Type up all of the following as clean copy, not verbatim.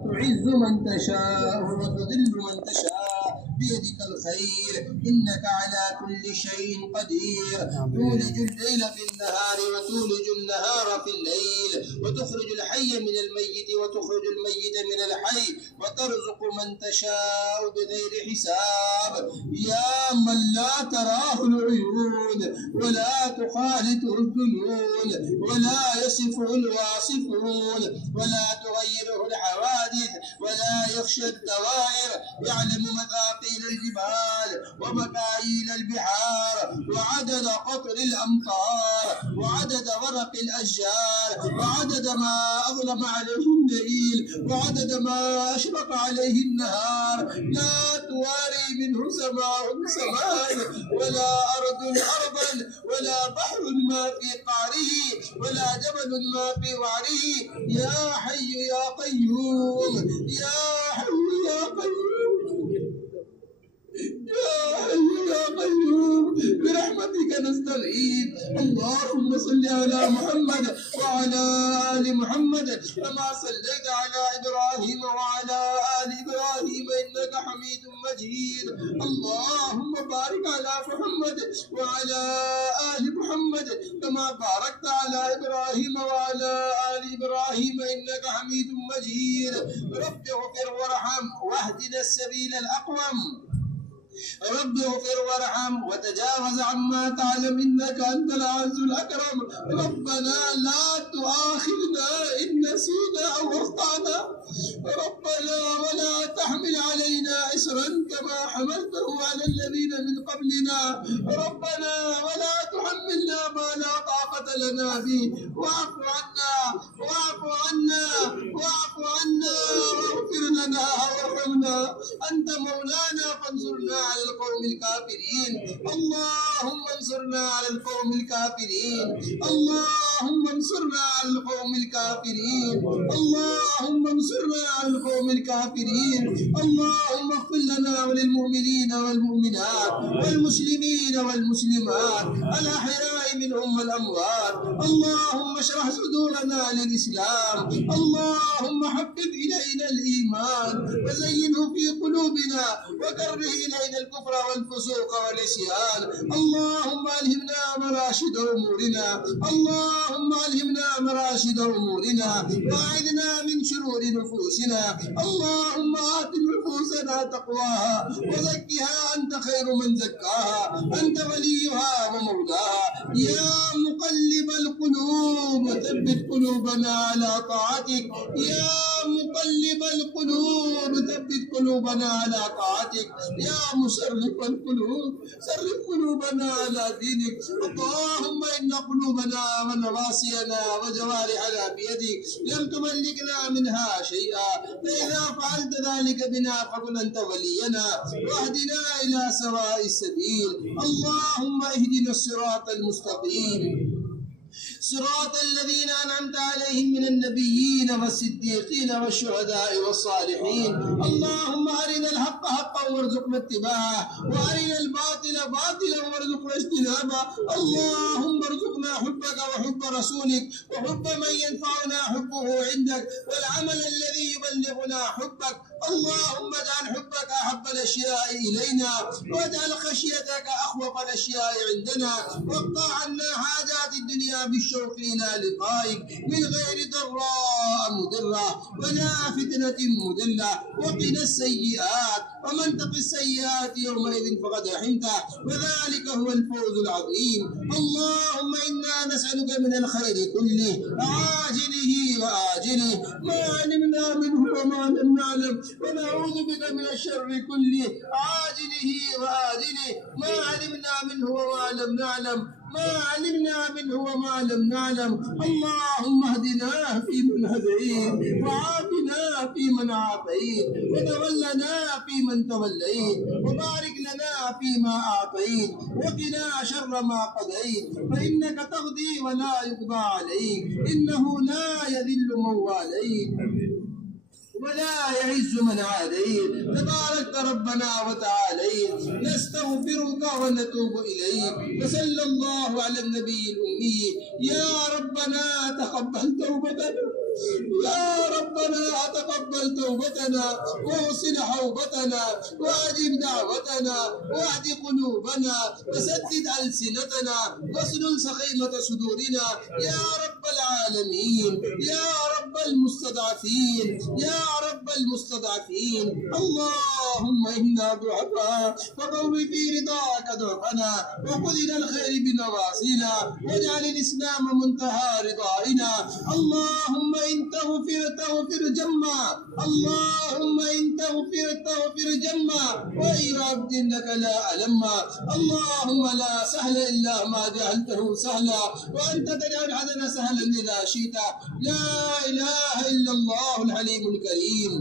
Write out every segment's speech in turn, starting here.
تعز من تشاء وتذل من تشاء بيدك الخير إنك على كل شيء قدير. تولج الليل في النهار وتولج النهار في الليل وتخرج الحي من الميت وتخرج الميت من الحي وترزق من تشاء بغير حساب. يا من لا تراه العيون ولا تخالطه الظنون ولا يصفه الواصفون ولا تغيره الحوادث ولا يخشى الدوائر. يعلم مثاقيل الجبال ومكاييل البحار وعدد قطر الأمطار وعدد ورق الأشجار وعدد ما أظلم عليه الليل وعدد ما أشرق عليه النهار. لا تواري منه سماء سماء ولا أرض أرضا ولا بحر ما في قعره ولا جبل ما في وعره. يا حي يا قيوم يا حي يا قيوم يا حي يا قيوم برحمتك نستغيث. اللهم صل على محمد وعلى آل محمد كما صليت على إبراهيم وعلى آل إبراهيم إنك حميد مجيد. اللهم بارك على محمد وعلى آل محمد كما باركت على إبراهيم وعلى آل إبراهيم إنك حميد مجيد. رب اغفر وارحم واهدنا السبيل الأقوم. رب اغفر وارحم وتجاوز عما تعلم إنك أنت العز الأكرم. ربنا لا تؤاخذنا إن نسينا أو أخطأنا. ربنا ولا تحمل علينا إصرا كما حملته على الذين من قبلنا. ربنا ولا تحملنا ما لا طاقة لنا به. واعف عنا واعف عنا واعف عنا واغفر لنا وارحمنا. أنت مولانا فانصرنا على القوم الكافرين. اللهم انصرنا على القوم الكافرين. اللهم انصرنا على القوم الكافرين. اللهم انصرنا على القوم الكافرين. اللهم اغفر لنا وللمؤمنين والمؤمنات والمسلمين والمسلمات الأحياء منهم والأموات. اللهم اشرح صدورنا للإسلام. اللهم حبب إلينا الإيمان وزينه في قلوبنا وكره إلينا الكفر والفسوق والعصيان. اللهم ألهمنا مراشد أمورنا. اللهم ألهمنا مراشد أمورنا وأعذنا من شرور نفوسنا. اللهم آت نفوسنا تقواها وزكها أنت خير من زكاها أنت وليها ومولاها. يا مقلب القلوب ثبت قلوبنا على طاعتك. يا مقلب القلوب ثبت قلوبنا على طاعتك. يا مصرف القلوب صرف قلوبنا على دينك. اللهم إن قلوبنا ونواصينا وجوارحنا بيدك لم تملكنا منها شيئا. فإذا فعلت ذلك بنا فكن أنت ولينا واهدنا إلى سواء السبيل. اللهم اهدنا الصراط المستقيم صراط الذين أنعمت عليهم من النبيين والصديقين والشهداء والصالحين. اللهم أرنا الحق حقا وارزقنا اتباعه وأرنا الباطل باطلا وارزقنا اجتنابه. اللهم ارزقنا حبك وحب رسولك وحب من ينفعنا حبه عندك والعمل الذي يبلغنا حبك. اللهم اجعل حبك أحب الأشياء إلينا واجعل خشيتك أخوف الأشياء عندنا. واقطع عنا حاجات الدنيا بالشوق إلى لقائك من غير ضراء مضرة ولا فتنة مضلة. وقنا السيئات ومن تق السيئات يومئذ فقد رحمته وذلك هو الفوز العظيم. اللهم إنا نسألك من الخير كله عاجله وآجله ما علمنا منه وما لم نعلم ونعوذ بك من الشر كله عاجله وآجله ما علمنا منه وما لم نعلم ما علمنا منه وما لم نعلم. اللهم اهدنا فيمن هديت وعافنا فيمن عافيت وتولنا فيمن توليت وبارك لنا فيما أعطيت وقنا شر ما قضيت فإنك تقضي ولا يقضى عليك إنه لا يذل من واليت ولا يعز من عاديت. تبارك ربنا وتعاليت. نستغفرك ونتوب إليك وصلى الله على النبي الأمي. يا ربنا تقبل توبتنا يا ربنا تقبل توبتنا واغسل حوبتنا واجب دعوتنا واهد قلوبنا وسدد ألسنتنا واسلل سخيمة صدورنا يا رب العالمين يا رب المستضعفين يا رب المستضعفين. اللهم إنا ضعفاء فقوي في رضاك ضعفنا وخذ إلى الخير بنواصينا واجعل الإسلام منتهى رضائنا. اللهم إن تغفر جما اللهم إن تغفر جما وغير عبد إنك لا ألما. اللهم لا سهل إلا ما جعلته سهلا وأنت تجعل الحزن سهلا إذا شئت. لا إله إلا الله الحليم الكريم.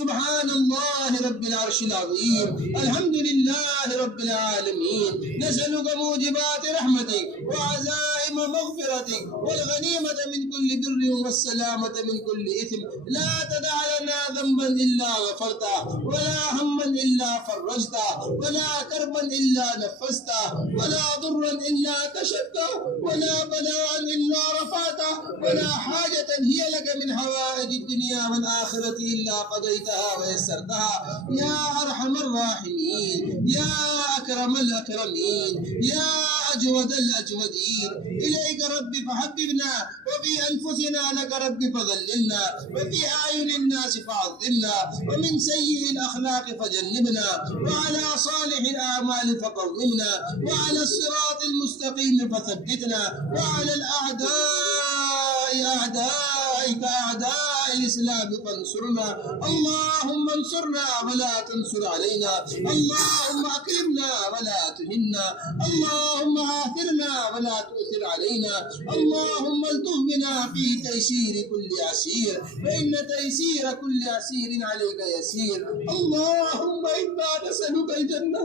سبحان الله رب العرش العظيم. الحمد لله رب العالمين. نسألك موجبات رحمتك وعزائم مغفرتك والغنيمة من كل بر والسلامة من كل إثم. لا تدع لنا ذنبا إلا غفرته ولا هما إلا فرجته ولا كربا إلا نفسته ولا ضرا إلا كشفته ولا بلاء إلا رفعته ولا حاجة هي لك من حوائج الدنيا والآخرة إلا قضيتها ويسرتها يا أرحم الراحمين يا أكرم الأكرمين يا أجود الأجودين. إليك رب فحببنا وفي أنفسنا لك رب فضللنا وفي أعين الناس فعظمنا ومن سيء الأخلاق فجنبنا وعلى صالح الأعمال فقومنا وعلى الصراط المستقيم فثبتنا وعلى أعدائك أعداء الإسلام فانصرنا. اللهم انصرنا ولا تنصر علينا. اللهم أكرمنا ولا تهنا. اللهم آثرنا ولا تؤثر علينا. اللهم الطف بنا في تيسير كل عسير فإن تيسير كل عسير عليك يسير. اللهم إنا نسألك الجنة.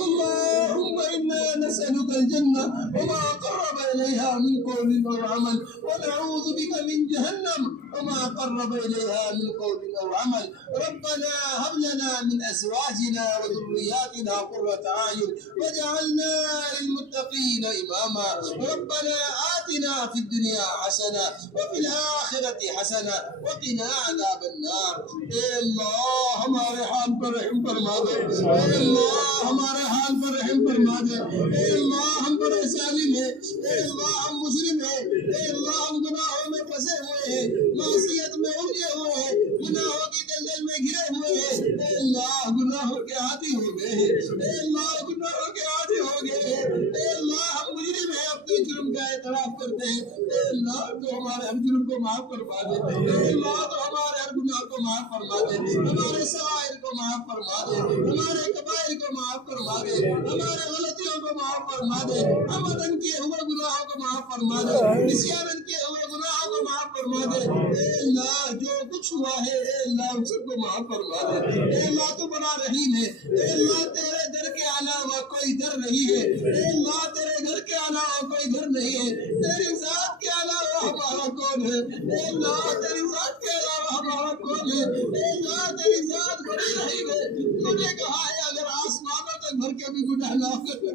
اللهم إنا نسألك الجنة وما قرب إليها من قول أو عمل ونعوذ بك من جهنم وما قرب إليها من قول أو عمل. ربنا هب لنا من أزواجنا وذرياتنا قرة أعين واجعلنا للمتقين إماما. ربنا آتنا في الدنيا حسنة وفي الآخرة حسنة وقنا عذاب النار. اے اللہ ہمارے حال پر رحم فرما دے. اے اللہ ہمارے حال پر رحم فرما دے. اے اللہ ہم پر ظالم ہے. اے اللہ ہم مجرم ہیں. اے اللہ ہم گناہوں میں پھنسے ہوئے ہیں. معصیت میں الجھے ہوئے ہیں. گناہوں کی دلدل میں گھرے ہوئے ہیں. اے اللہ گناہوں کے عادی ہو گئے ہیں. اے اللہ گناہوں کے عادی ہو گئے ہیں. اے اللہ ہم مجرم ہیں. اپنے جرم کا اعتراف کرتے ہیں. اے اللہ تو ہمارے ہر جرم کو معاف فرما دے. اے اللہ تو ہمارے ہر گناہ کو معاف فرما دے. ہمارے صغائر کو معاف فرما دے. ہمارے کبائر کو معاف فرما دے. ہمارے غلطیوں کو معاف فرما دے. عمدن کیے ہوئے گناہوں کو معاف فرما دے. نسیان کیے ہوئے گناہوں کو معاف فرما دے. اے اللہ جو کچھ ہوا ہے اے اللہ ان سب کو معاف فرما دے. اے اللہ تو بڑا رحیم ہے. اے اللہ تیرے در کے علاوہ کوئی در نہیں ہے. اے اللہ تیرے گھر کے علاوہ کوئی گھر نہیں ہے. تیری ذات کے علاوہ ہمارا کون ہے. اے اللہ تیری ذات کے علاوہ ہمارا کون ہے. اے اللہ تیری ذات بڑی رحیم ہے. تو نے کہا ہے اگر آسمانوں تک بھر کے بھی گناہ نہ کرے.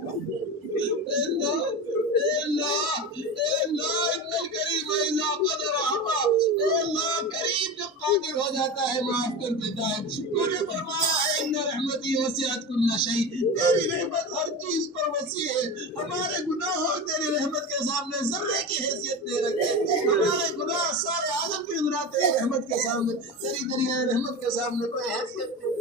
اے اللہ اے اللہ اے اللہ ان الکریم الا قدر عطا. اے اللہ کریم جب قادر ہو جاتا ہے معاف کر دیتا ہے. تو نے فرمایا ہے ان رحمتی وسعت کل شیء. تیری رحمت ہر چیز پر وسیع ہے. ہمارے گناہ تیری رحمت کے سامنے ذرے کی حیثیت دے رکھے. ہمارے گناہ سارے عالم کے گناہ تیری رحمت کے سامنے تیری دریائے رحمت کے سامنے کوئی حیثیت نہیں.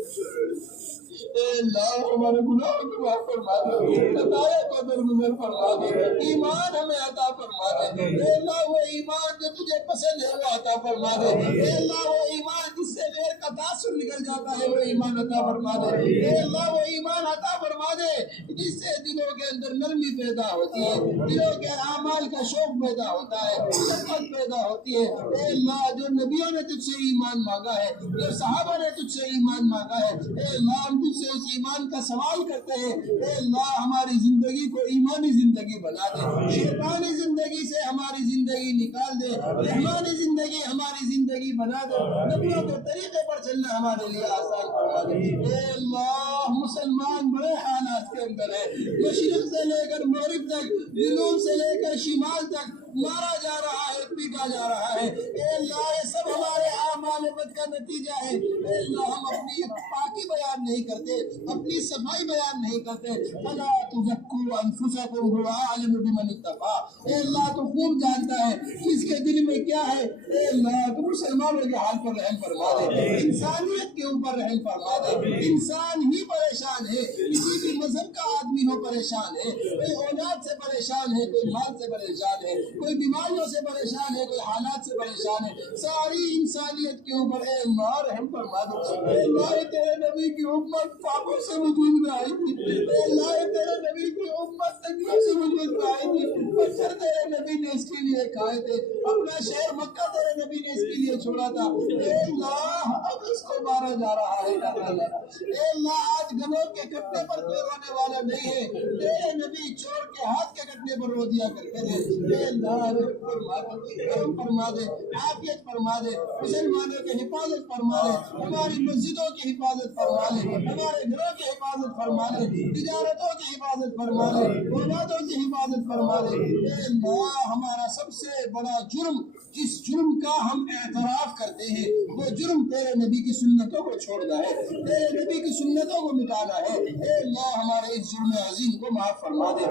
اے اللہ ہمارے گناہوں کو معاف فرما دے. خطایا کو درگزر فرما دے. ایمان ہمیں عطا فرما دے. اے اللہ وہ ایمان جو تجھے پسند ہے وہ عطا فرما دے. اے اللہ وہ ایمان جس سے غیر کا تاثر نکل جاتا ہے وہ ایمان عطا فرما دے. اے اللہ وہ ایمان عطا فرما دے جس سے دلوں کے اندر نرمی پیدا ہوتی ہے. دلوں کے اعمال کا شوق پیدا ہوتا ہے. شفقت پیدا ہوتی ہے. اے اللہ جو نبیوں نے تجھ سے ایمان مانگا ہے جو صحابہ نے تجھ سے ایمان مانگا ہے اے اللہ ہم تجھ سے اس ایمان کا سوال کرتے ہیں. اے اللہ ہماری زندگی کو ایمانی زندگی بنا دے. شیطانی زندگی سے ہماری زندگی نکال دے. رحمانی زندگی ہماری زندگی بنا دے. نبیوں کے طریقے پر چلنا ہمارے لیے آسان فرما دے. اے اللہ مسلمان بڑے حالات کے اندر ہے. مشرق سے لے کر مغرب تک جنوب سے لے کر شمال تک مارا جا رہا ہے، پیٹا جا رہا ہے، اے اللہ یہ سب ہمارے اعمال بد کا نتیجہ ہے۔ اے اللہ ہم اپنی پاکی بیان نہیں کرتے، اپنی صفائی بیان نہیں کرتے۔ فلا تزکوا انفسکم هو اعلم بمن اتقى۔ اے اللہ تو خوب جانتا ہے کس کے دل میں کیا ہے۔ اے اللہ تو مسلمانوں کے حال پر رحم فرما دے، انسانیت کے اوپر رحم فرما دے۔ انسان ہی پریشان ہے، کسی بھی مذہب کا آدمی ہو پریشان ہے، کوئی اولاد سے پریشان ہے، کوئی مال سے پریشان ہے، کوئی بیماریوں سے پریشان ہے، کوئی حالات سے پریشان ہے، ساری انسانیت کے اوپر اے اللہ رحم فرما دو۔ اے اللہ تیرے نبی کی امت پاپوں سے وجود میں آئی تھی، اے اللہ تیرے نبی کی امت تنگیوں سے وجود میں آئی تھی، پتھر تیرے نبی نے اس کے لیے کھائے تھے، اپنا شہر مکہ تیرے نبی نے اس کے لیے چھوڑا تھا۔ اے اللہ اب اس کو مارا جا رہا ہے، اے اللہ آج گنوں کے کٹنے پر کوئی رونے والا نہیں ہے، تیرے نبی چور کے ہاتھ کے کٹنے پر رو دیا کرتے تھے۔ اے اللہ رحم فرما دے، عافیت فرما دے، مسلمانوں کی حفاظت فرما دے، ہماری مسجدوں کی حفاظت فرما دے، ہمارے گھروں کی حفاظت فرما دے، تجارتوں کی حفاظت فرما دے، اولادوں کی حفاظت فرما دے۔ اے اللہ ہمارا سب سے بڑا جرم جس جرم کا ہم اعتراف کرتے ہیں وہ جرم تیرے نبی کی سنتوں کو چھوڑنا ہے، تیرے نبی کی سنتوں کو مٹانا ہے۔ اے اللہ ہمارے اس جرم عظیم کو معاف فرما دے،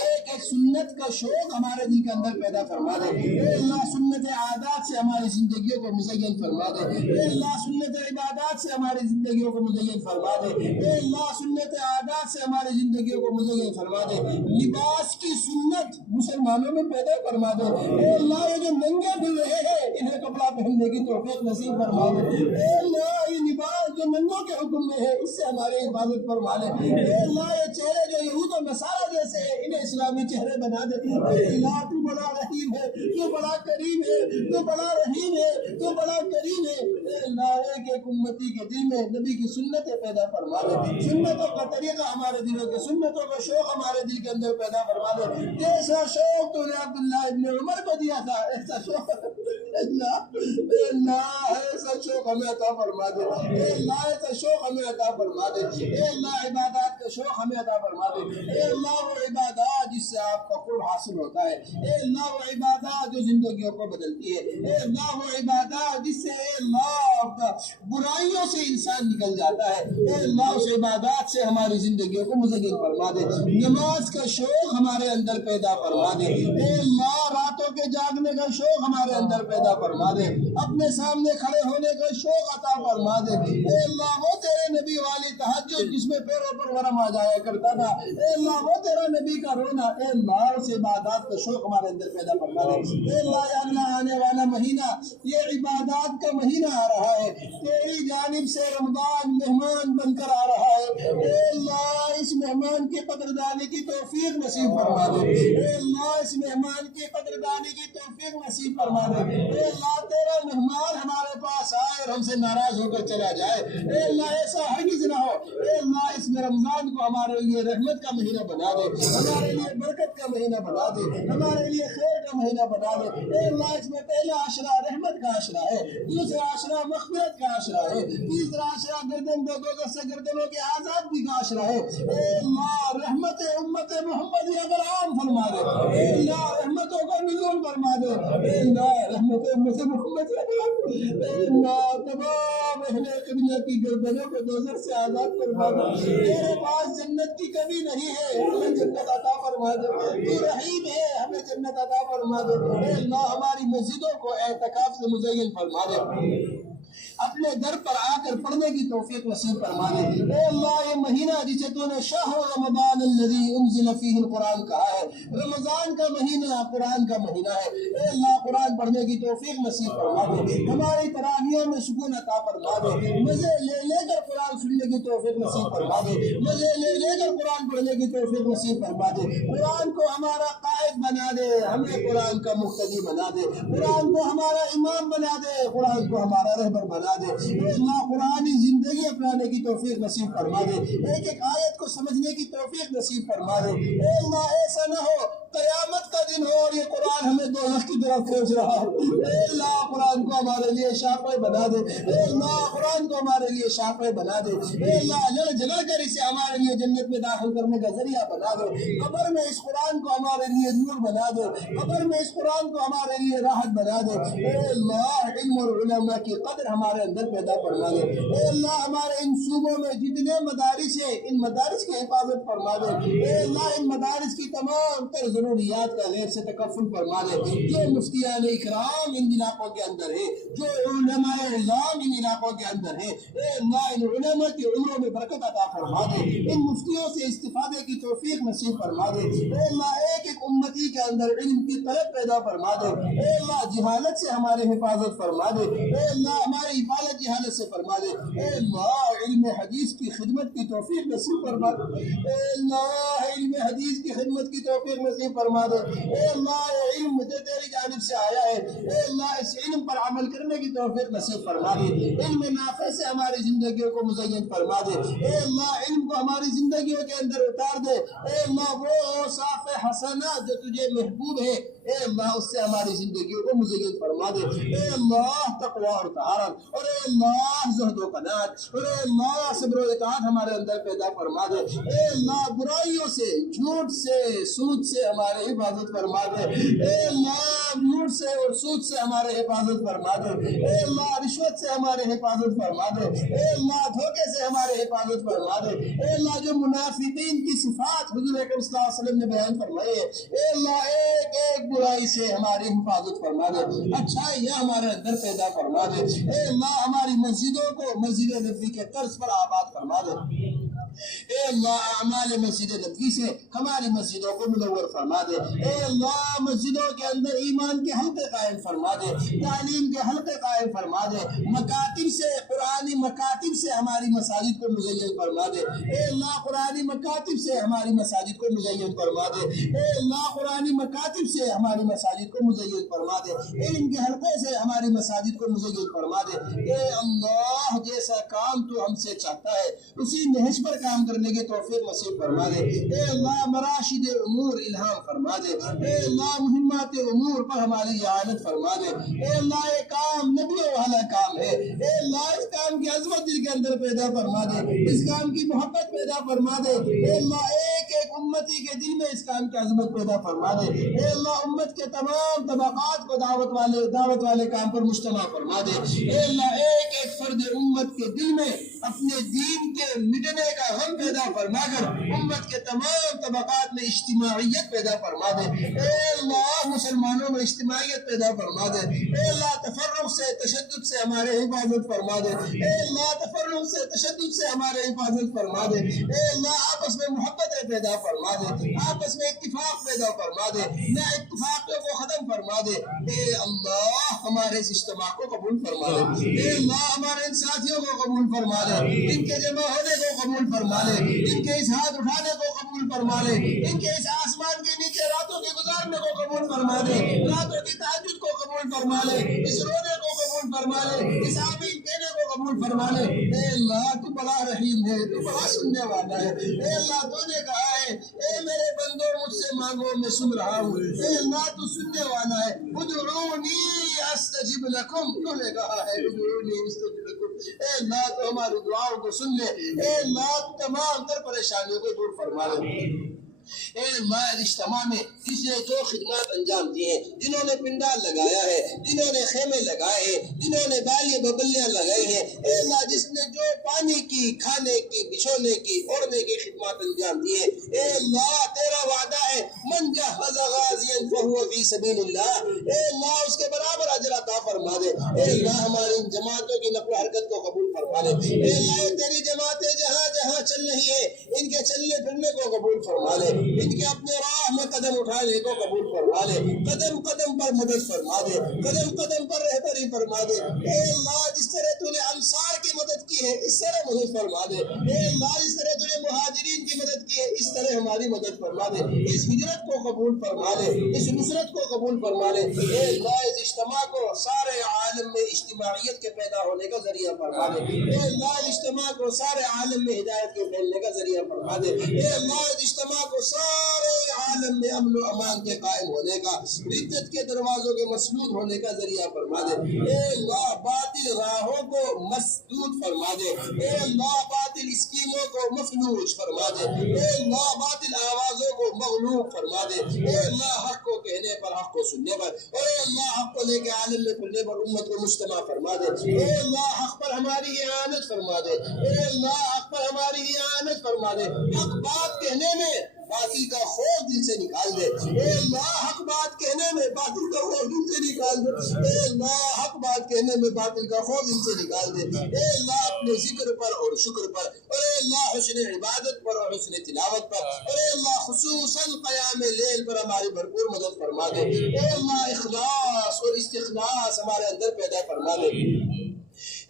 ایک سنت کا شوق ہمارے دل کے اندر پیدا فرما دے۔ اے اللہ سنت عادات سے ہماری زندگیوں کو مزین فرما دے، اے اللہ سنت عبادات سے ہماری زندگیوں کو مزین فرما دے، اے اللہ سنت عادات سے ہماری زندگیوں کو مزین فرما دے۔ لباس کی سنت مسلمانوں میں پیدا فرما دے۔ اے اللہ یہ جو ننگے پھر رہے ہیں انہیں کپڑا پہننے کی توفیق نصیب فرما دے۔ اے اللہ یہ لباس جو ننگوں کے حکم میں ہے اس سے ہماری حفاظت فرما دے۔ اے اللہ یہ چہرے جو یہود و نصارہ جیسے ہیں انہیں اسلامی چہرے بنا دے۔ اے اللہ تو بڑا رحیم ہے، تو بڑا کریم ہے، تو بڑا رحیم ہے، تو بڑا کریم ہے۔ اے اللہ ایک ایک امتی کے دل میں نبی کی سنتیں پیدا فرما دے، سنتوں کا طریقہ ہمارے دلوں کے، سنتوں کا شوق ہمارے دل کے اندر پیدا فرما دے۔ جیسا شوق تو نے عبداللہ ابن عمر کو دیا تھا ایسا شوق اللہ ایسا شوق ہمیں عطا فرما دے۔ اے اللہ ایسا شوق ہمیں عطا فرما دے۔ اے اللہ عبادات کا شوق ہمیں عطا فرما دے۔ اے اللہ وہ عبادات جس سے آپ کا قرب حاصل ہوتا ہے، اے اللہ وہ عبادات جو زندگیوں کو بدلتی ہے، اے اللہ وہ عبادات جس سے اے اللہ برائیوں سے انسان نکل جاتا ہے، اے اللہ اس عبادات سے ہماری زندگیوں کو مزین فرما دے۔ نماز کا شوق ہمارے اندر پیدا فرما دے۔ اے اللہ راتوں کے جاگنے کا شوق ہمارے اندر پیدا فرما دے، اپنے سامنے کھڑے ہونے کا شوق عطا فرما دے۔ اے اللہ وہ تیرے نبی والی تہجد جس میں پیروں پر ورم آ جایا کرتا تھا، اے اللہ وہ تیرا نبی کا رونا، اے اللہ اس عبادات کا شوق ہمارے اندر پیدا فرما دے۔ اے اللہ یا اللہ آنے والا مہینہ یہ عبادات کا مہینہ آ رہا ہے، تیری جانب سے رمضان مہمان بن کر آ رہا ہے۔ اے اللہ اس مہمان کی قدردانی کی توفیق نصیب فرما دے۔ اے اللہ اس مہمان کی قدردانی کی توفیق نصیب فرما دے۔ اے اللہ تیرا مہمان ہمارے پاس آئے اور ہم سے ناراض ہو کر چلا جائے، اے اللہ ایسا ہرگز نہ ہو۔ اے اللہ اس میں رمضان کو ہمارے لیے رحمت کا مہینہ بنا دے، ہمارے لیے برکت کا مہینہ بنا دے، ہمارے لیے خیر کا مہینہ بنا دے۔ اے اللہ اس میں پہلا عشرہ رحمت کا عشرہ ہے، دوسرا عشرہ مغفرت کا عشرہ ہے، تیسرا عشرہ گردن دو سے گردنوں کے آزادی کا عشرہ ہے۔ اے اللہ رحمت امت محمد اگر عام فرما دے، اے اللہ رحمتوں کا نزول فرما دے۔ اے اللہ رحمت امت محمد اے اللہ تمام اہل قبلہ کی گردنوں کو دوزخ سے آزاد فرما دے۔ تیرے پاس جنت کی کمی نہیں ہے، ہمیں جنت عطا فرما دے۔ تو رحیم ہے، ہمیں جنت عطا فرما دے۔ اے اللہ ہماری مسجدوں کو اعتکاف سے مزین فرما دے، اپنے در پر آ کر پڑھنے کی توفیق نصیب فرما دے۔ اے اللہ یہ مہینہ جسے تو نے شہر رمضان الذی انزل فیہ القرآن کہا ہے، رمضان کا مہینہ قرآن کا مہینہ ہے۔ اے اللہ قرآن پڑھنے کی توفیق نصیب فرما دے، ہماری تراویحوں میں سکون عطا فرما دے، مزے لے کر قرآن سننے کی توفیق نصیب فرما دے، مزے لے کر قرآن پڑھنے کی توفیق نصیب فرما دے۔ قرآن کو ہمارا قائد بنا دے، ہمیں قرآن کا مقتدی بنا دے، قرآن کو ہمارا امام بنا دے، قرآن کو ہمارا رہبر بنا دے۔ اے اللہ قرآن روحانی زندگی اپنانے کی توفیق نصیب فرما دے، ایک ایک آیت کو سمجھنے کی توفیق نصیب فرما دے۔ اے اللہ ایسا نہ ہو قیامت کا دن ہو اور یہ قرآن ہمیں دوزخ کی طرف کھینچ رہا ہو۔ اے اللہ قرآن کو ہمارے لیے شافع بنا دے، اے اللہ قرآن کو ہمارے لیے شافع بنا دے، اے اللہ لڑ جھگڑ کر اسے ہمارے لیے جنت میں داخل کرنے کا ذریعہ بنا دے، قبر میں اس قرآن کو ہمارے لیے نور بنا دے، قبر میں اس قرآن کو ہمارے لیے راحت بنا دے۔ اے اللہ علم اور علماء کی قدر ہمارے اندر پیدا فرما دے۔ اے اللہ ہمارے ان صوبوں میں جتنے مدارس ہیں ان مدارس کی حفاظت فرما دے۔ اے اللہ ان مدارس کی تمام تر ضروریات کا غیر سے تکفل فرما دے۔ جو مفتیان اکرام ان علاقوں کے اندر ہے، جو علماء اعظام ان علاقوں کے اندر ہے، اے اللہ ان علماء کی عمروں میں برکت عطا فرما دے، ان مفتیوں سے استفادے کی توفیق نصیب فرما دے۔ اے اللہ ایک ایک امتی کے اندر علم کی طلب پیدا فرما دے۔ اے اللہ جہالت سے ہمارے حفاظت فرما دے۔ اے اللہ ہماری حفاظت جہالت سے فرما دے۔ اے اللہ علم حدیث کی خدمت کی توفیق نصیب فرما دے۔ اے اللہ علم حدیث کی خدمت کی توفیق نصیب فرما دے۔ اے اللہ یہ علم مجھے تیری جانب سے آیا ہے، اے اللہ اس علم پر عمل کرنے کی توفیق نصیب فرما دے۔ علم نافع سے ہماری زندگیوں کو مزین فرما دے۔ اے اللہ علم کو ہماری زندگیوں کے اندر اتار دے۔ اے اللہ وہ اوصاف حسنہ جو تجھے محبوب ہے، اے اللہ اس سے ہماری زندگیوں کو مزین فرما دے۔ اے اللہ تقوی اور طہارت، اور اے اللہ زہد و قناعت، اور اے اللہ صبر و اطاعت ہمارے اندر پیدا فرما دے۔ اے اللہ برائیوں سے، جھوٹ سے، سود سے ہمارے حفاظت فرما دے۔ اے اللہ جھوٹ سے اور سود سے ہمارے حفاظت فرما دے۔ اے اللہ رشوت سے ہمارے حفاظت فرما دے۔ اے اللہ دھوکے سے ہمارے حفاظت فرما دے۔ اے اللہ جو منافقین کی صفات حضور اکرم صلی اللہ علیہ وسلم نے بیان فرمائی ہے، اے اللہ ایک ایک برائی سے ہماری حفاظت فرما دے، اچھائیاں ہمارے اندر پیدا فرما دے۔ اے اللہ ہماری مسجدوں کو مسجد نبوی کے طرز پر آباد فرما دے۔ اے اللہ اعمال مسجد نبوی سے ہماری مسجدوں کو منور فرما دے۔ اے اللہ مسجدوں کے اندر ایمان کے حلقے قائم فرما دے، تعلیم کے حلقے قائم فرما دے، مکاتب سے قرآنی مکاتب سے ہماری مساجد کو مزین فرما دے۔ اے اللہ قرآنی مکاتب سے ہماری مساجد کو مزین فرما دے۔ اے اللہ قرآنی مکاتب سے ہماری مساجد کو مزین فرما دے، علم کے حلقے سے ہماری مساجد کو مزین فرما دے۔ اے اللہ جیسا کام تو ہم سے چاہتا ہے اسی نہج پر کام کرنے کی توفیق نصیب فرما دے۔ اے اللہ مراشد امور الہام فرما دے۔ اے اللہ مہمات امور پر ہماری اعانت فرما دے۔ اے اللہ یہ کام نبیوں والا کام ہے، اے اللہ اس کام کی عظمت دل کے اندر پیدا فرما دے، اس کام کی محبت پیدا فرما دے۔ اے اللہ ایک ایک امتی کے دل میں اس کام کی عظمت پیدا فرما دے۔ اے اللہ امت کے تمام طبقات کو دعوت والے کام پر مجتمع فرما دے۔ اے اللہ ایک ایک فرد امت کے دل میں اپنے دین کے مٹنے کا غم پیدا فرما کر امت کے تمام طبقات میں اجتماعیت پیدا فرما دے۔ اے اللہ مسلمانوں میں اجتماعیت پیدا فرما دے۔ اے اللہ تفرق سے، تشدد سے ہمارے حفاظت فرما دے۔ اے اللہ تفرق سے، تشدد سے ہمارے حفاظت فرما دے۔ اے اللہ آپس میں محبتیں پیدا فرما دے، آپس میں اتفاق پیدا فرما دے، نہ اتفاقوں کو ختم فرما دے۔ اے اللہ ہمارے اس اجتماع کو قبول فرما دے۔ اے اللہ ہمارے ان ساتھیوں کو قبول فرما دے، ان کے جمع ہونے کو قبول فرما لے، ان کے اس ہاتھ اٹھانے کو قبول فرما لے، ان کے اس آسمان کے نیچے راتوں کے گزارنے کو قبول فرما لے، راتوں کی تہجد کو قبول فرما لے، اس رونے کو قبول فرما لے، اس آمین کہنے کو قبول فرما لے۔ اے اللہ تو بڑا رحیم ہے، تو بڑا سننے والا ہے۔ اے اللہ تو نے کہا ہے اے میرے بندو مجھ سے مانگو میں سن رہا ہوں۔ اے اللہ تو سننے والا ہے۔ ادعونی استجب لکم، تو نے کہا ہے ادعونی استجب لکم۔ اے اللہ تو ہماری دعاؤں کو سن لے۔ اے اللہ تمام تر پریشانیوں کو دور فرما لے۔ اے اللہ اجتماع میں جس نے جو خدمات انجام دی ہیں، جنہوں نے پنڈال لگایا ہے، جنہوں نے خیمے لگائے ہیں، جنہوں نے بالیاں ببلیاں لگائی ہیں، اے اللہ جس نے جو پانی کی، کھانے کی، بچھونے کی، اوڑھنے کی خدمات انجام دی ہیں، اے اللہ تیرا وعدہ ہے من جہز غازیا فہو فی سبیل اللہ، اے اللہ اس کے برابر اجر عطا فرما دے۔ اے اللہ ہماری ان جماعتوں کی نقل و حرکت کو قبول فرما لے۔ اے اللہ تیری جماعتیں جہاں جہاں چل رہی ہیں ان کے چلنے پھرنے کو قبول فرما لے، ان کے اپنے راہ میں قدم اٹھانے کو قبول فرما لے، قدم قدم پر مدد فرما دے، قدم قدم پر رہبری فرما دے۔ اے اللہ جس طرح تو نے انصار کی مدد کی کی ہے اس طرح مدد فرما دے. اے اللہ جس طرح تو نے مہاجرین کی مدد کی ہے اس طرح ہماری مدد فرما دے. اس ہجرت کو قبول فرما دے, اس نصرت کو قبول فرما دے. اے اللہ اس اجتماع کو سارے عالم میں اجتماعیت کے پیدا ہونے کا ذریعہ فرما دے. اے اللہ اس اجتماع کو سارے عالم میں ہدایت کے پھیلنے کا ذریعہ فرما دے. اے اللہ اس اجتماع کو سارے عالم میں امن و امان کے قائم ہونے کا, عزت کے دروازوں کے مسدود ہونے کا ذریعہ فرما دے. اے اللہ باطل راہوں کو مسدود فرما دے. اے اللہ باطل اسکیموں کو مفلوج فرما دے. اے اللہ باطل آوازوں کو مغلوب فرما دے. اے اللہ حق کو کہنے پر, حق کو سننے پر, اور اے اللہ حق کو لے کے عالم میں پھرنے پر امت کو مجتمع فرما دے. اے اللہ حق پر ہماری اعانت فرما دے. اے اللہ حق پر ہماری اعانت فرما دے. حق بات کہنے میں باطل کا خوف دل سے نکال دے. اے اللہ حق بات کہنے میں باطل کا خوف دل سے نکال دے. اے اللہ حق بات کہنے میں باطل کا خوف دل سے نکال دے. اے اللہ اپنے ذکر پر اور شکر پر, اور اے اللہ حسن عبادت پر اور حسن تلاوت پر, اور اے اللہ خصوصاً قیام لیل پر ہماری بھرپور مدد فرما دے. اے اللہ اخلاص اور استخلاص ہمارے اندر پیدا فرما دے.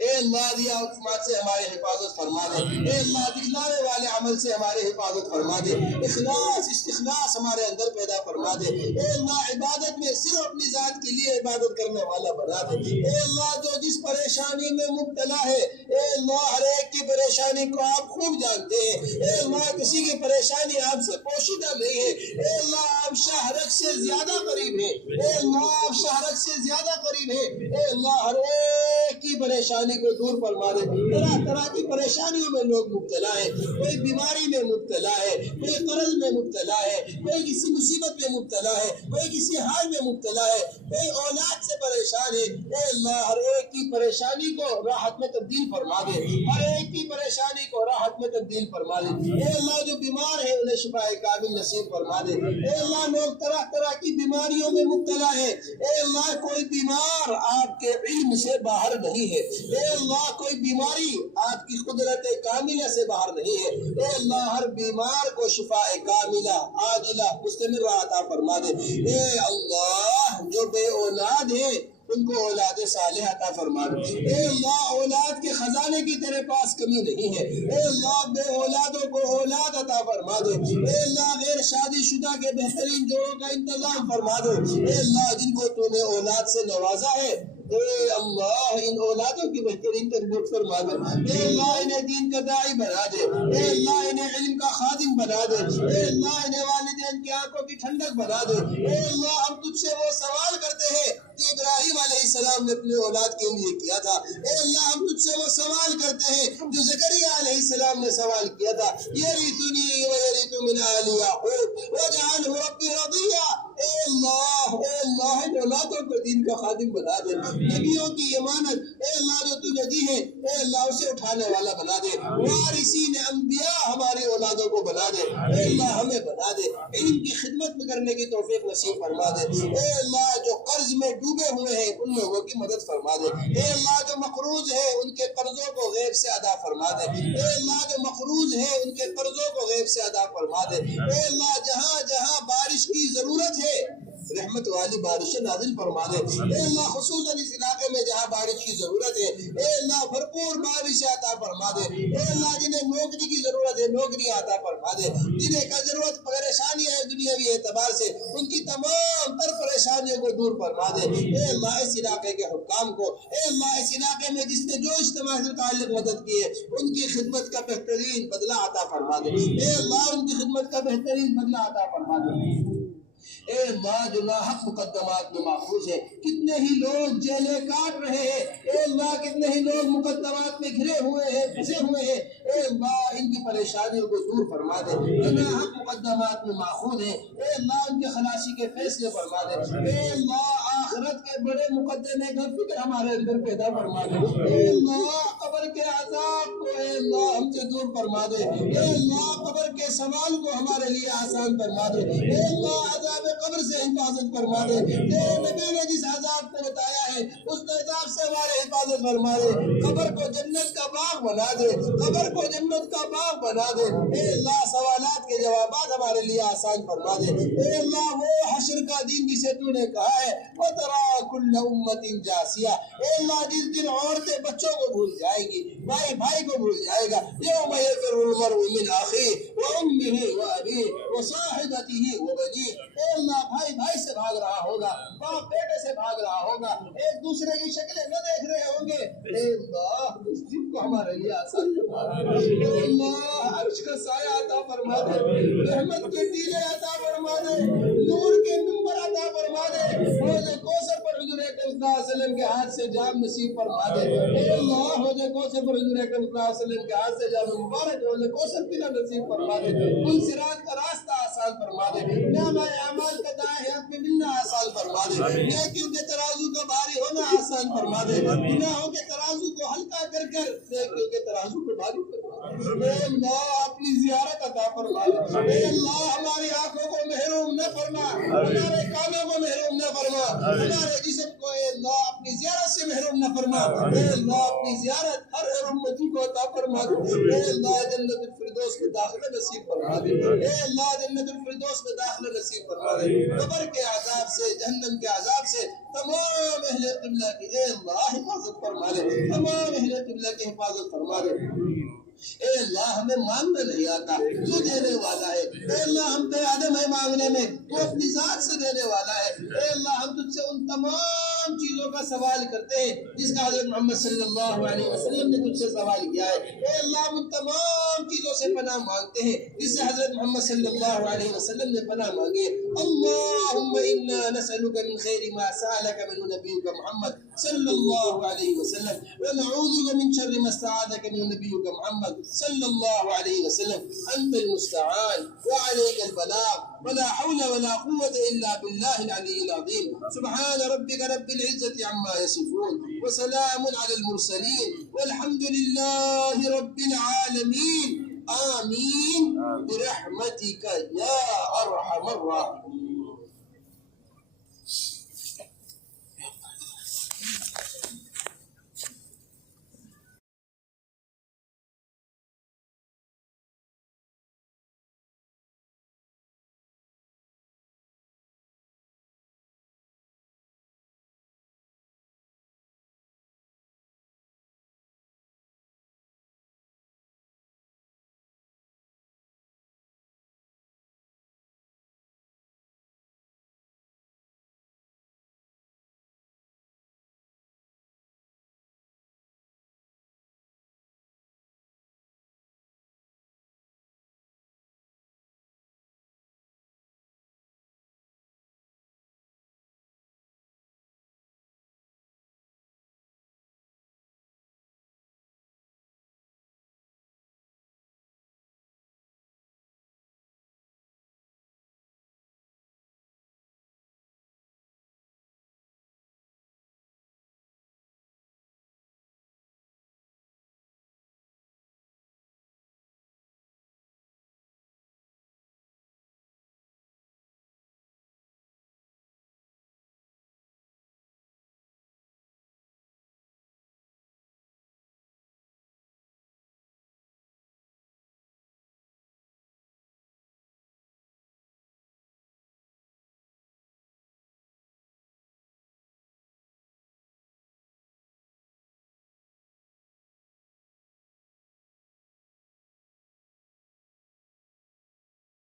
اے اللہ ریا اور سماعت سے ہماری حفاظت فرما دے. اے اللہ دکھلانے والے عمل سے ہماری حفاظت فرما دے. اخلاص استخلاص ہمارے اندر پیدا فرما دے. اے اللہ عبادت میں صرف اپنی ذات کے لیے عبادت کرنے والا بنا دے. اے اللہ جو جس پریشانی میں مبتلا ہے, اے اللہ ہر ایک کی پریشانی کو آپ خوب جانتے ہیں. اے اللہ کسی کی پریشانی آپ سے پوشیدہ نہیں ہے. اے اللہ آپ شاہرخ سے زیادہ قریب ہیں. اے اللہ آپ شاہرخ سے زیادہ قریب ہیں. اے اللہ ہر ایک کی پریشانی کو دور فرما دے. طرح طرح کی پریشانیوں میں لوگ مبتلا ہے. کوئی بیماری میں مبتلا ہے, کوئی قرض میں مبتلا ہے, کوئی کسی مصیبت میں مبتلا ہے, کوئی کسی حال میں مبتلا ہے, کوئی اولاد سے پریشان ہے. اے اللہ ہر ایک کی پریشانی کو راحت میں تبدیل فرما دے. ہر ایک کی پریشانی کو راحت میں تبدیل فرما دے. اے اللہ جو بیمار ہے انہیں شفا کامل نصیب فرما دے. اے اللہ لوگ طرح طرح کی بیماریوں میں مبتلا ہے. اے اللہ کوئی بیمار آپ کے علم سے باہر نہیں ہے. اے اللہ کوئی بیماری آپ کی قدرت کاملہ سے باہر نہیں ہے. اے اللہ ہر بیمار کو شفا کاملہ عاجلہ مستمر عطا فرما دے. اے اللہ جو بے اولاد ہے ان کو اولاد صالح عطا فرما دے. اے اللہ اولاد کے خزانے کی تیرے پاس کمی نہیں ہے. اے اللہ بے اولادوں کو اولاد عطا فرما دے. اے اللہ غیر شادی شدہ کے بہترین جوڑوں کا انتظام فرما دے. اے اللہ جن کو تو نے اولاد سے نوازا ہے, اے اللہ ان اولادوں کی بہترین تربیت فرما دے. اے اللہ انہیں دین کا داعی بنا دے. اے اللہ انہیں علم کا خادم بنا دے. اے اللہ انہیں والدین کی آنکھوں کی ٹھنڈک بنا دے. اے اللہ ہم تجھ سے وہ سوال کرتے ہیں جو ابراہیم علیہ السلام نے اپنے اولاد کے لیے کیا تھا. اے اللہ ہم تجھ سے وہ سوال کرتے ہیں جو زکریا علیہ السلام نے سوال کیا تھا, یرثنی ویرث من آل یعقوب واجعلہ رب رضیہ. اے اللہ ان اولادوں کو دین کا خادم بنا دے. نبیوں کی امانت اے اللہ جو تو نے دی ہے, اے اللہ اسے اٹھانے والا بنا دے. وارثین انبیاء ہماری اولادوں کو بنا دے. اے اللہ ہمیں بنا دے. علم کی خدمت میں کرنے کی توفیق نصیب فرما دے. اے اللہ جو قرض میں ڈوبے ہوئے ہیں ان لوگوں کی مدد فرما دے. اے اللہ جو مقروض ہے ان کے قرضوں کو غیب سے ادا فرما دے. اے اللہ جو مقروض ہے ان کے قرضوں کو غیب سے ادا فرما دے. اے اللہ جہاں جہاں بارش کی ضرورت ہے رحمت والی بارش نازل فرما دے. اے اللہ خصوصاً اس علاقے میں جہاں بارش کی ضرورت ہے اے اللہ بھرپور بارش عطا فرما دے. اے اللہ جنہیں نوکری کی ضرورت ہے نوکری عطا فرما دے. جنہیں کا ضرورت پریشانیاں ہیں دنیاوی اعتبار سے ان کی تمام تر پریشانیوں کو دور فرما دے. اے اللہ اس علاقے کے حکام کو, اے اللہ اس علاقے میں جس نے جو اجتماع سے تعلق مدد کی ہے ان کی خدمت کا بہترین بدلہ عطا فرما دے. اے اللہ ان کی خدمت کا بہترین بدلہ عطا فرما دے. اے اللہ جو ناحق مقدمات میں محفوظ ہے, کتنے ہی لوگ جیلیں کاٹ رہے ہیں. اے اللہ کتنے ہی لوگ مقدمات میں گھرے ہوئے ہیں, پھنسے ہوئے ہیں. اے اللہ ان کی پریشانیوں کو دور فرما دے. جو ناحق مقدمات میں محفوظ ہیں اے اللہ ان کے خلاصی کے فیصلے فرما دے. اے اللہ آخرت کے بڑے مقدمے کا فکر ہمارے اندر پیدا فرما دے. اے اللہ قبر کے عذاب کو اے اللہ ہم سے دور فرما دے. اے اللہ قبر کے سوال کو ہمارے لیے آسان فرما دے. اے اللہ عذاب قبر سے حفاظت فرما دے. تیرے نبی نے جس عذاب کو بتایا ہے اس عذاب سے ہمارے حفاظت فرما دے. قبر کو جنت کا باغ بنا دے، قبر کو جنت کا باغ بنا دے۔ اے اللہ سوالات کے جوابات ہمارے لیے آسان فرما دے۔ اے اللہ وہ حشر کا دن جسے تو نے کہا ہے وَتَرَى كُلَّ أُمَّةٍ جَاثِيَةً، اے اللہ جس دن عورتیں بچوں کو بھول جائیں گی، بھائی بھائی کو بھول جائے گا، يَوْمَ يَفِرُّ الْمَرْءُ مِنْ أَخِيهِ وَأُمِّهِ وَأَبِيهِ وَصَاحِبَتِهِ وَبَنِيهِ، اے اللہ بھائی بھائی سے بھاگ رہا ہوگا، باپ بیٹے سے بھاگ رہا ہوگا، ایک دوسرے کی شکلیں نہ دیکھ رہے ہوں گے۔ اے اللہ اس دن کو ہمارے لیے آسان فرما دے۔ اے اللہ عرش کا سایہ عطا فرما دے، رحمت کے ٹیلے عطا فرما دے، نور کے منبر عطا فرما دے، حوض کوثر پر حضور اکرم صلی اللہ علیہ وسلم کے ہاتھ سے جام نصیب فرما دے۔ اے اللہ حوض کوثر پر حضور اکرم صلی اللہ علیہ وسلم کے ہاتھ سے جام مبارک حوض کوثر پینا نصیب فرما دے، پل صراط کا راستہ آسان فرما دے، نامہ اعمال کا دائیں ہاتھ میں ملنا آسان فرما دے، نیکیوں کے ترازو کا بھاری ہونا آسان فرما دے، گناہوں کے ترازو کو ہلکا کر کر نیکیوں کے ترازو کو بھاری فرما دے۔ اے اللہ اپنی زیارت عطا فرما دے۔ اے اللہ ہماری آنکھوں کو محروم نہ فرما، ہمارے کانوں کو محروم نہ فرما، ہمارے جسم کو اے اللہ اپنی زیارت سے محروم نہ فرما۔ اے اللہ اپنی زیارت ہر امتی کو عطا فرما دے۔ اے اللہ جنت الفردوس میں داخلہ نصیب فرما دے۔ اے اللہ جنت الفردوس میں داخلہ نصیب فرما دے۔ قبر کے عذاب سے، جہنم کے عذاب سے تمام اہل قبلہ کی اے اللہ حفاظت فرما دے، تمام اہل قبلہ کی حفاظت فرما دے۔ اے اللہ ہمیں مانگنا نہیں آتا، تو دینے والا ہے۔ اے اللہ ہم پہ عدم ہے مانگنے میں، تو اپنی ذات سے دینے والا ہے۔ اے اللہ ہم تجھ سے ان تمام چیزوں کا سوال کرتے ہیں جس کا حضرت محمد صلی اللہ علیہ وسلم نے تجھ سے سوال کیا ہے۔ اے اللہ ہم ان تمام چیزوں سے پناہ مانگتے ہیں جس سے حضرت محمد صلی اللہ علیہ وسلم نے پناہ مانگی ہے۔ اللہم انا نسألک من خیر ما سألک منہ نبیک محمد صلی اللہ علیہ وسلم ونعوذ من شر ما استعاذک منہ نبیک محمد صلی اللہ علیہ وسلم۔ انت المستعان وعلیک البلاغ ولا حول ولا قوة الا باللہ العلی العظیم۔ سبحان ربک رب العزة عما يصفون وسلام على المرسلين والحمد لله رب العالمين آمين برحمتك يا أرحم الراحمين۔